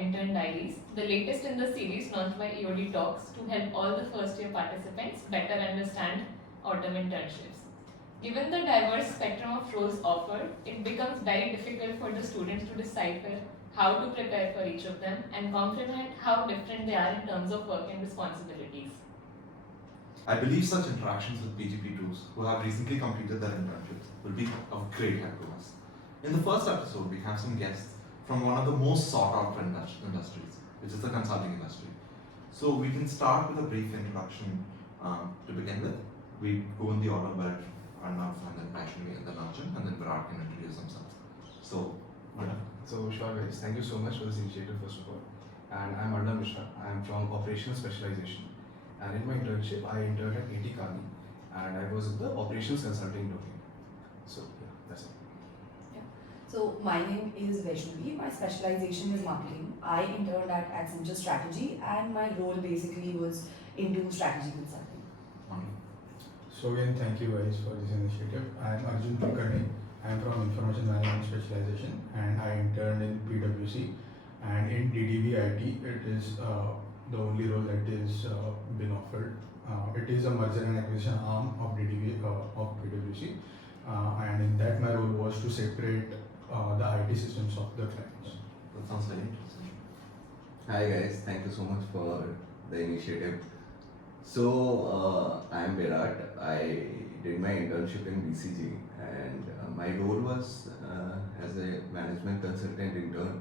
Intern Diaries, the latest in the series launched by EOD Talks to help all the first year participants better understand autumn internships. Given the diverse spectrum of roles offered, it becomes very difficult for the students to decipher how to prepare for each of them and comprehend how different they are in terms of work and responsibilities. I believe such interactions with PGP2s who have recently completed their internships will be of great help to us. In the first episode, we have some guests from one of the most sought after industries, which is the consulting industry. So we can start with a brief introduction to begin with. We go in the order where Arnav and then Vaishnavi and then Arjun and then Virat can introduce themselves. So, So sure guys, thank you so much for this initiative first of all. And I'm Arnav Mishra. I'm from Operations Specialization. And in my internship, I interned at Kearney and I was in the Operations Consulting domain. So yeah, that's it. So my name is Vaishnavi. My specialization is marketing. I interned at Accenture Strategy and my role basically was into strategy consulting. So again, thank you guys for this initiative. I am Arjun from Kearney. I am from Information Management Specialization and I interned in PwC. And in DDV IT, it is the only role that is been offered. It is a merger and acquisition arm of DDV of PwC. And in that my role was to separate the IT systems of the clients. that sounds very interesting. Hi guys, thank you so much for the initiative. So I am Virat. I did my internship in BCG and my role was as a management consultant intern,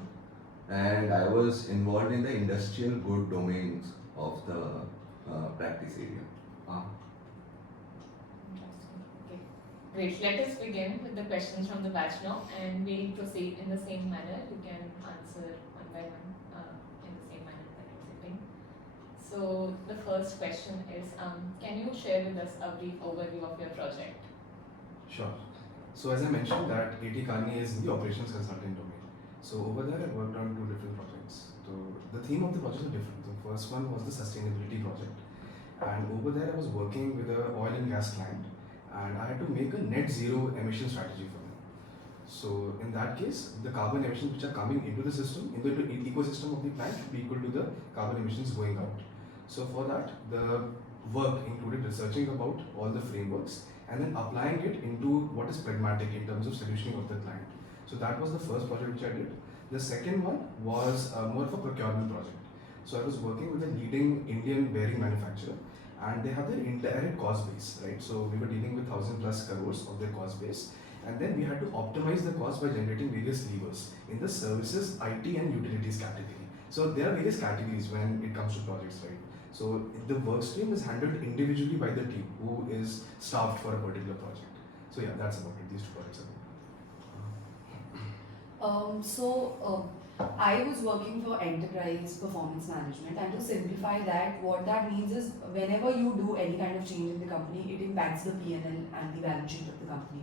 and I was involved in the industrial good domains of the practice area. Interesting. Okay. Great. Let us begin with the questions from the batch now, and we'll proceed in the same manner. You can answer one by one in the same manner that you're sitting. So the first question is, can you share with us a brief overview of your project? Sure. So as I mentioned that Kearney is in the Operations Consulting domain. So over there I worked on two different projects. So the theme of the project is different. The first one was the sustainability project. And over there I was working with an oil and gas client and I had to make a net zero emission strategy for them. So in that case, the carbon emissions which are coming into the system, into the ecosystem of the plant should be equal to the carbon emissions going out. So for that, the work included researching about all the frameworks and then applying it into what is pragmatic in terms of solutioning of the client. So that was the first project which I did. The second one was more of a procurement project. So I was working with a leading Indian bearing manufacturer and they have their indirect cost base, right? So we were dealing with 1,000+ crores of their cost base, and then we had to optimize the cost by generating various levers in the services, IT and utilities category. So there are various categories when it comes to projects, right? So the work stream is handled individually by the team who is staffed for a particular project. So yeah, that's about it. These two projects are I was working for enterprise performance management, and to simplify that, what that means is whenever you do any kind of change in the company, it impacts the P&L and the balance sheet of the company.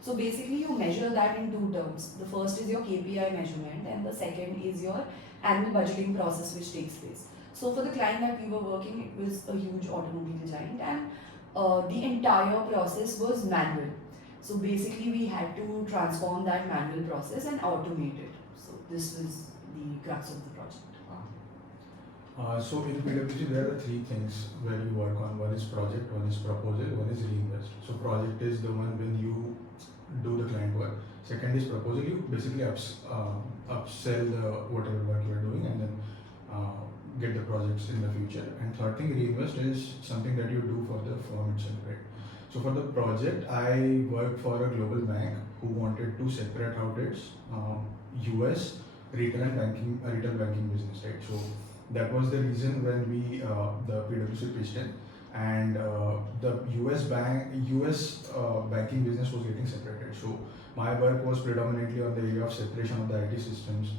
So basically you measure that in two terms. The first is your KPI measurement and the second is your annual budgeting process which takes place. So for the client that we were working, it was a huge automobile giant and the entire process was manual. So basically we had to transform that manual process and automate it. So this was the crux of the project. So in PwC there are three things where you work on. One is project, one is proposal, one is reinvest. So project is the one when you do the client work. Second is proposal, you basically upsell the whatever work you are doing and then get the projects in the future. And third thing, reinvest is something that you do for the firm itself, right? So for the project, I worked for a global bank who wanted to separate out its US retail banking business, right? So that was the reason when we the PwC pitched in, and the US banking business was getting separated. So my work was predominantly on the area of separation of the IT systems,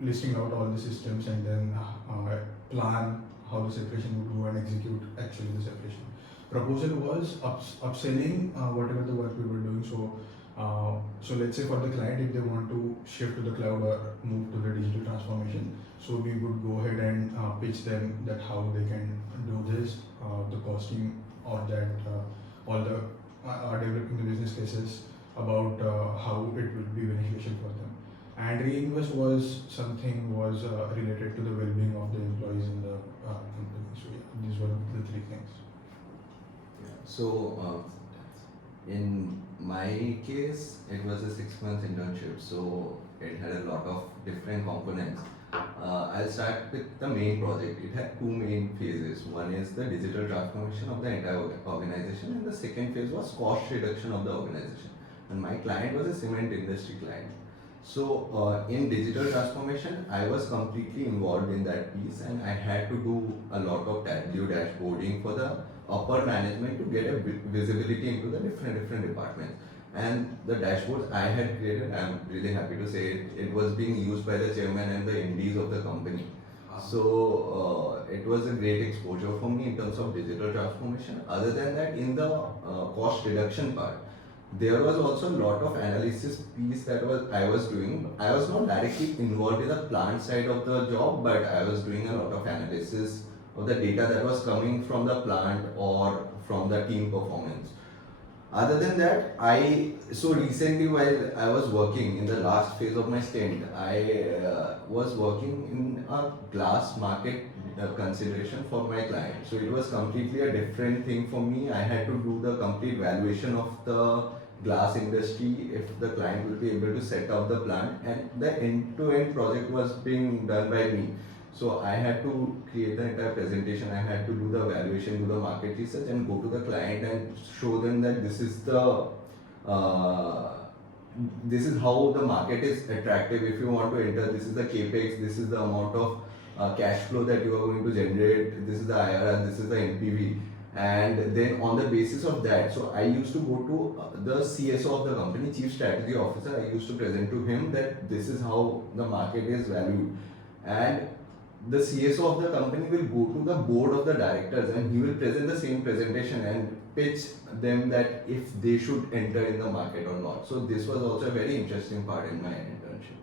listing out all the systems and then plan how the separation would go and execute actually the separation. Proposal was upselling whatever the work we were doing. So let's say for the client, if they want to shift to the cloud or move to the digital transformation, so we would go ahead and pitch them that how they can do this, the costing of that, all the developing the business cases about how it will be beneficial for them. and reinvest was something was related to the well-being of the employees in the company. So yeah, these were the three things. So, in my case, it was a 6 month internship, so it had a lot of different components. I'll start with the main project. It had two main phases. One is the digital transformation of the entire organization, and the second phase was cost reduction of the organization. And my client was a cement industry client. So, in digital transformation, I was completely involved in that piece, and I had to do a lot of Tableau dashboarding for the upper management to get a visibility into the different departments. And the dashboards I had created, I'm really happy to say it was being used by the chairman and the MDs of the company. So it was a great exposure for me in terms of digital transformation. Other than that, in the cost reduction part, there was also a lot of analysis piece that I was doing. I was not directly involved in the plant side of the job, but I was doing a lot of analysis of the data that was coming from the plant or from the team performance. Other than that, so recently while I was working in the last phase of my stint, I was working in a glass market consideration for my client. So it was completely a different thing for me. I had to do the complete valuation of the glass industry if the client will be able to set up the plant, and the end-to-end project was being done by me. So I had to create the entire presentation, I had to do the valuation, do the market research, and go to the client and show them that this is how the market is attractive. If you want to enter, this is the capex, this is the amount of cash flow that you are going to generate, this is the IRR, this is the NPV. And then on the basis of that, so I used to go to the CSO of the company, Chief Strategy Officer. I used to present to him that this is how the market is valued. And the CSO of the company will go to the board of the directors and he will present the same presentation and pitch them that if they should enter in the market or not. So this was also a very interesting part in my internship.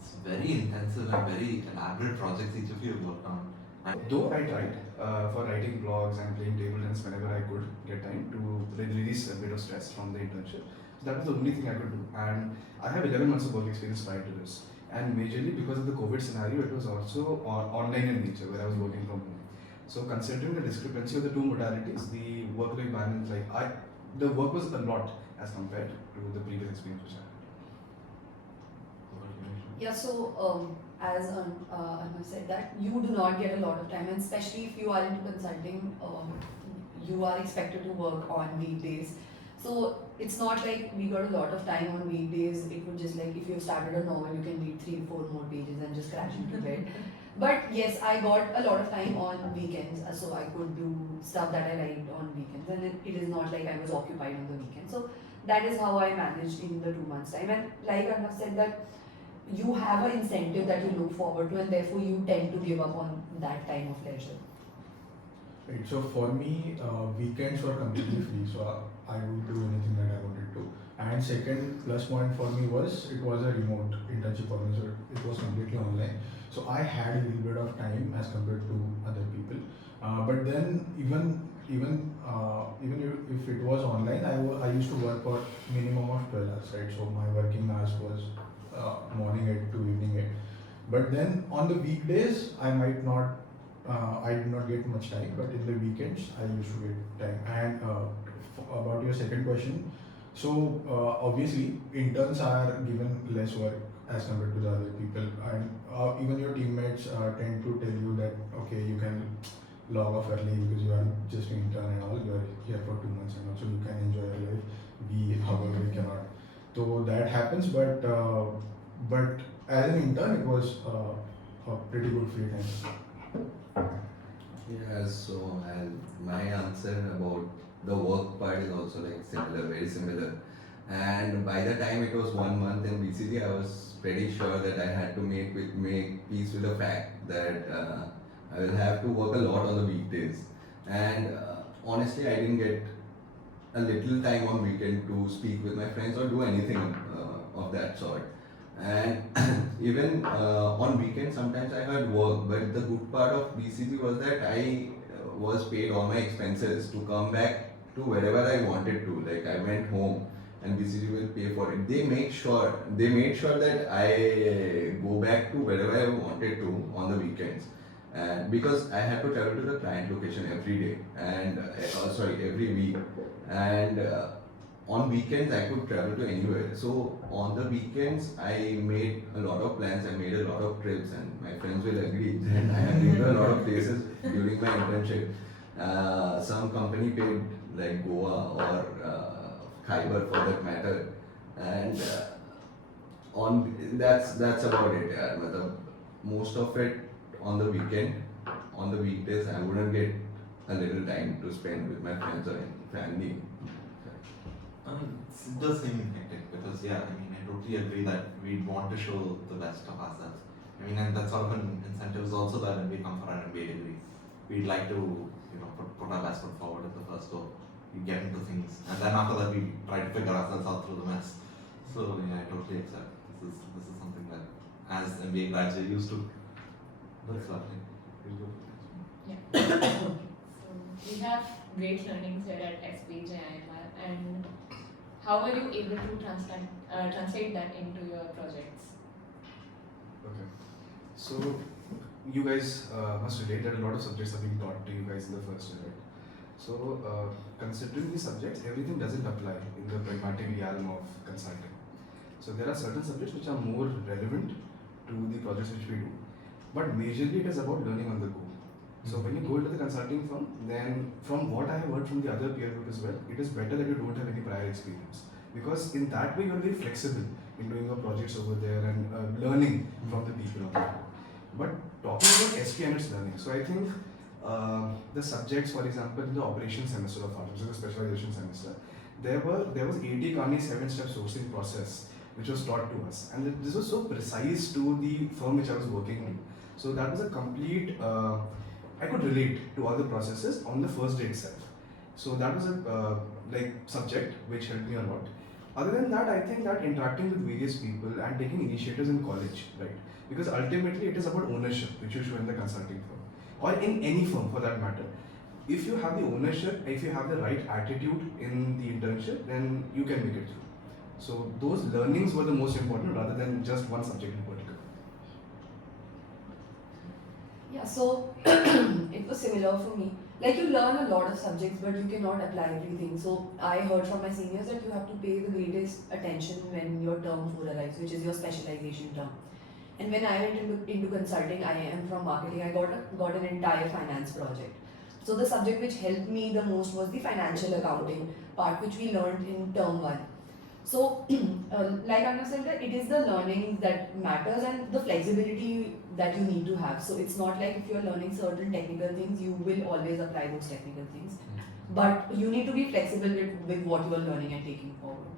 It's very intensive and very elaborate projects each of you have worked on. Though I tried for writing blogs and playing table tennis whenever I could get time to release a bit of stress from the internship. So that was the only thing I could do. And I have 11 months of work experience prior to this. And majorly because of the COVID scenario, it was also online in nature where I was working from home. So considering the discrepancy of the two modalities, the work-life balance, the work was a lot as compared to the previous experience which I had. Yeah, so as Arnav said, that you do not get a lot of time, and especially if you are into consulting, you are expected to work on weekdays. So it's not like we got a lot of time on weekdays. It would just like if you started a novel, you can read 3 or 4 more pages and just crash into bed. But yes, I got a lot of time on weekends, so I could do stuff that I liked on weekends, and it is not like I was occupied on the weekend. So that is how I managed in the 2 months time. And like Arnav said, that you have an incentive that you look forward to, and therefore you tend to give up on that time of leisure. Right. So for me, weekends were completely free, so I would do anything that I wanted to. And second plus point for me was it was a remote internship for me, so it was completely online. So I had a little bit of time as compared to other people. But then even if it was online, I used to work for minimum of 12 hours, right? So my working hours was morning 8 to evening 8. But then on the weekdays, I did not get much time, but in the weekends, I used to get time. And about your second question, so obviously interns are given less work as compared to the other people, and even your teammates tend to tell you that okay, you can log off early because you are just an intern and all, you are here for 2 months and also you can enjoy your life. However, we cannot. So that happens, but as an intern, it was a pretty good free time. Yeah, so my answer about the work part is also like similar, very similar. And by the time it was 1 month in BCG, I was pretty sure that I had to make peace with the fact that I will have to work a lot on the weekdays. And honestly, I didn't get a little time on weekend to speak with my friends or do anything of that sort. And even on weekends, sometimes I had work, but the good part of BCG was that I was paid all my expenses to come back to wherever I wanted to. Like I went home and BCG will pay for it. They made sure that I go back to wherever I wanted to on the weekends, and because I had to travel to the client location every day and every week, and on weekends I could travel to anywhere. So on the weekends I made a lot of plans, I made a lot of trips, and my friends will agree that I have been to a lot of places during my internship. Some company paid like Goa or Khyber for that matter, and on that's about it. Yeah. Matlab, most of it on the weekend. On the weekdays, I wouldn't get a little time to spend with my friends or family. I mean, it does seem hectic because, yeah, I mean, I totally agree that we want to show the best of ourselves. I mean, and that's sort of an incentive is also that when we come for an MBA degree, we'd like to, put our best foot forward at the first go. We get into things, and then after that, we try to figure ourselves out through the mess. So, yeah, I totally accept. This is something that, as MBA grads, we're used to. That's lovely. Yeah. So we have great learnings here at SPJIMR, and how were you able to translate that into your projects? Okay. So you guys must relate that a lot of subjects are being taught to you guys in the first year, right? So considering these subjects, everything doesn't apply in the pragmatic realm of consulting. So there are certain subjects which are more relevant to the projects which we do, but majorly it is about learning on the go. So when you go into the consulting firm, then from what I have heard from the other peer group as well, it is better that you don't have any prior experience, because in that way you are very flexible in doing your projects over there and learning from the people on the go. But talking about SP and its learning, so I think the subjects, for example, in the operations semester of ours, which is the specialization semester, there was 80 Kearney 7-step sourcing process which was taught to us, and this was so precise to the firm which I was working in. So that was a complete I could relate to all the processes on the first day itself. So that was a subject which helped me a lot. Other than that, I think that interacting with various people and taking initiatives in college, right? Because ultimately it is about ownership, which you show in the consulting firm or in any firm for that matter. If you have the ownership, if you have the right attitude in the internship, then you can make it through. So those learnings were the most important rather than just one subject in particular. Yeah, so it was similar for me. Like, you learn a lot of subjects, but you cannot apply everything. So I heard from my seniors that you have to pay the greatest attention when your term 4 arrives, which is your specialization term. And when I went into consulting, I am from marketing, I got an entire finance project. So the subject which helped me the most was the financial accounting part, which we learned in term 1. So, like Anna said, that it is the learning that matters and the flexibility that you need to have. So it's not like if you're learning certain technical things, you will always apply those technical things. But you need to be flexible with what you are learning and taking forward.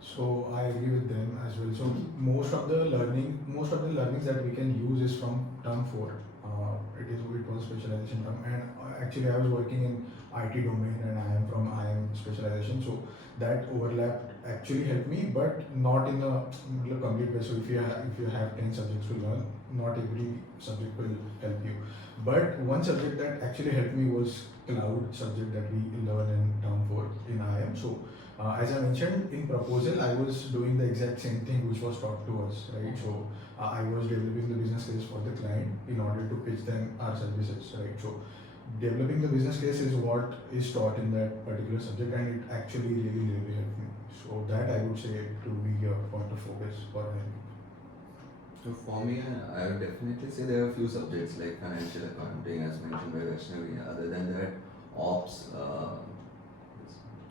So I agree with them as well. So most of the learnings that we can use is from term 4. It was specialization term, and actually I was working in IT domain and I am from IM specialization. So that overlap actually helped me, but not in a complete way. So if you have 10 subjects to learn, not every subject will help you. But one subject that actually helped me was cloud subject that we learn in term 4 in IM. So as I mentioned in proposal, I was doing the exact same thing which was taught to us, right? So I was developing the business case for the client in order to pitch them our services, right? So developing the business case is what is taught in that particular subject, and it actually really helped me. So that I would say to be a point of focus for me. So for me, I would definitely say there are a few subjects like financial accounting, as mentioned by Vaishnavi. Other than that, ops,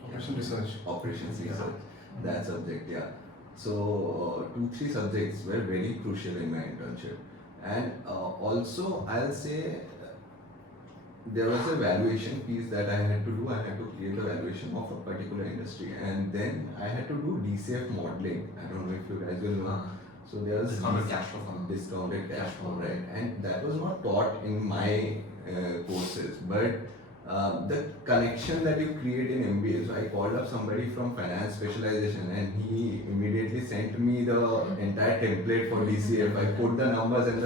operations research, that subject, yeah. So 2-3 subjects were very crucial in my internship, and also I'll say there was a valuation piece that I had to do. I had to create the valuation of a particular industry, and then I had to do DCF modeling. I don't know if you guys will know. So there was Discounted cash flow. discounted cash flow, right? And that was not taught in my courses, but the connection that you create in MBA. So I called up somebody from finance specialization, and he immediately sent me the entire template for DCF. I put the numbers, and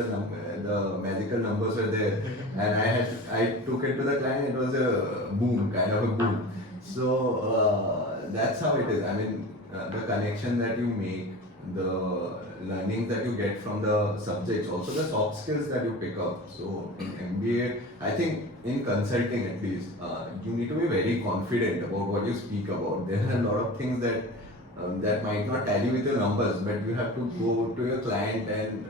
the magical numbers were there, and I took it to the client. It was a boom, kind of a boom. So that's how it is. I mean, the connection that you make, the learning that you get from the subjects, also the soft skills that you pick up. So in MBA, I think in consulting at least, you need to be very confident about what you speak about. There are a lot of things that might not tally with your numbers, but you have to go to your client and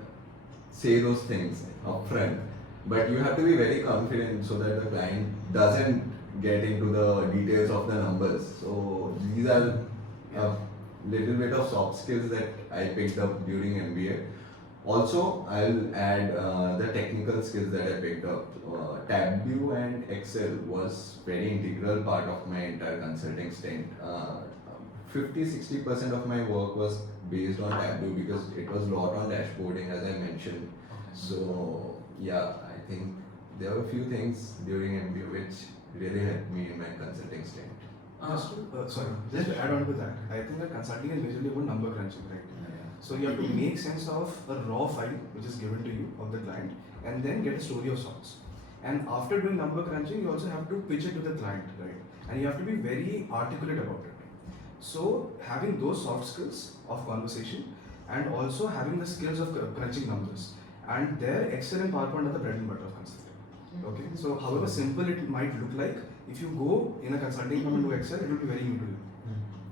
say those things upfront. But you have to be very confident so that the client doesn't get into the details of the numbers. So these are a little bit of soft skills that I picked up during MBA. Also, I'll add the technical skills that I picked up. Tableau and Excel was very integral part of my entire consulting stint. 50-60% of my work was based on Tableau because it was a lot on dashboarding, as I mentioned. So yeah, I think there were a few things during MBA which really helped me in my consulting stint. Just to add on to that, I think that consulting is basically about number crunching, right? So you have to make sense of a raw file which is given to you of the client and then get a story of sorts. And after doing number crunching, you also have to pitch it to the client, right? And you have to be very articulate about it. So having those soft skills of conversation and also having the skills of crunching numbers, and their Excel and PowerPoint are the bread and butter of consulting. Okay, so however simple it might look like, if you go in a consulting firm and do Excel, it will be very new to you.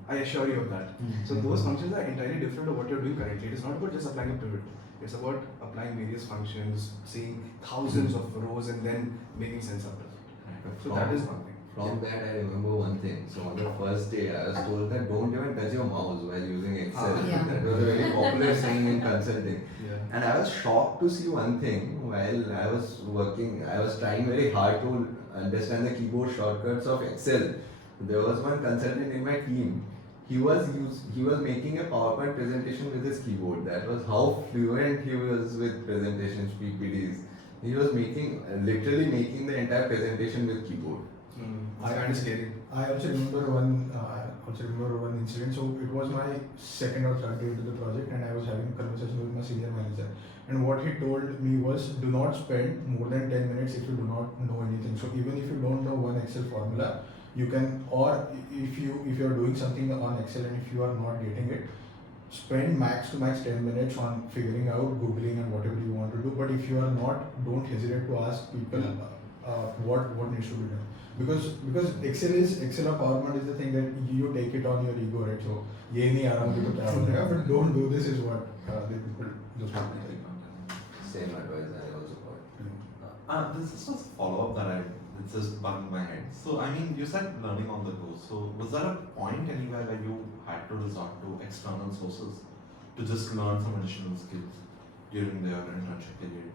I assure you of that. So those functions are entirely different to what you're doing currently. It is not about just applying a pivot. It's about applying various functions, seeing thousands of rows and then making sense out of it. So that is one thing. From that, I remember one thing. So on the first day, I was told that don't even touch your mouse while using Excel. Yeah. That was a very popular saying in consulting. Yeah. And I was shocked to see one thing while I was working. I was trying very hard to understand the keyboard shortcuts of Excel. There was one consultant in my team. He was making a PowerPoint presentation with his keyboard. That was how fluent he was with presentations, PPTs. He was literally making the entire presentation with keyboard. I find it scary. I also remember one incident. So it was my second or third day into the project, and I was having a conversation with my senior manager. And what he told me was, do not spend more than 10 minutes if you do not know anything. So even if you don't know one Excel formula, you can, or if you are doing something on Excel and if you are not getting it, spend max to max 10 minutes on figuring out, googling and whatever you want to do. But if you are not, don't hesitate to ask people what needs to be done. Because Excel or PowerPoint is the thing that you take it on your ego, right? So ye nahi aa raha mujhe kuch aata hai, but don't do this is what the people just want to say. Same advice I also got. This is just a follow-up that it's just bug in my head. So, I mean, you said learning on the go. So, was there a point anywhere where you had to resort to external sources to just learn some additional skills during their internship period?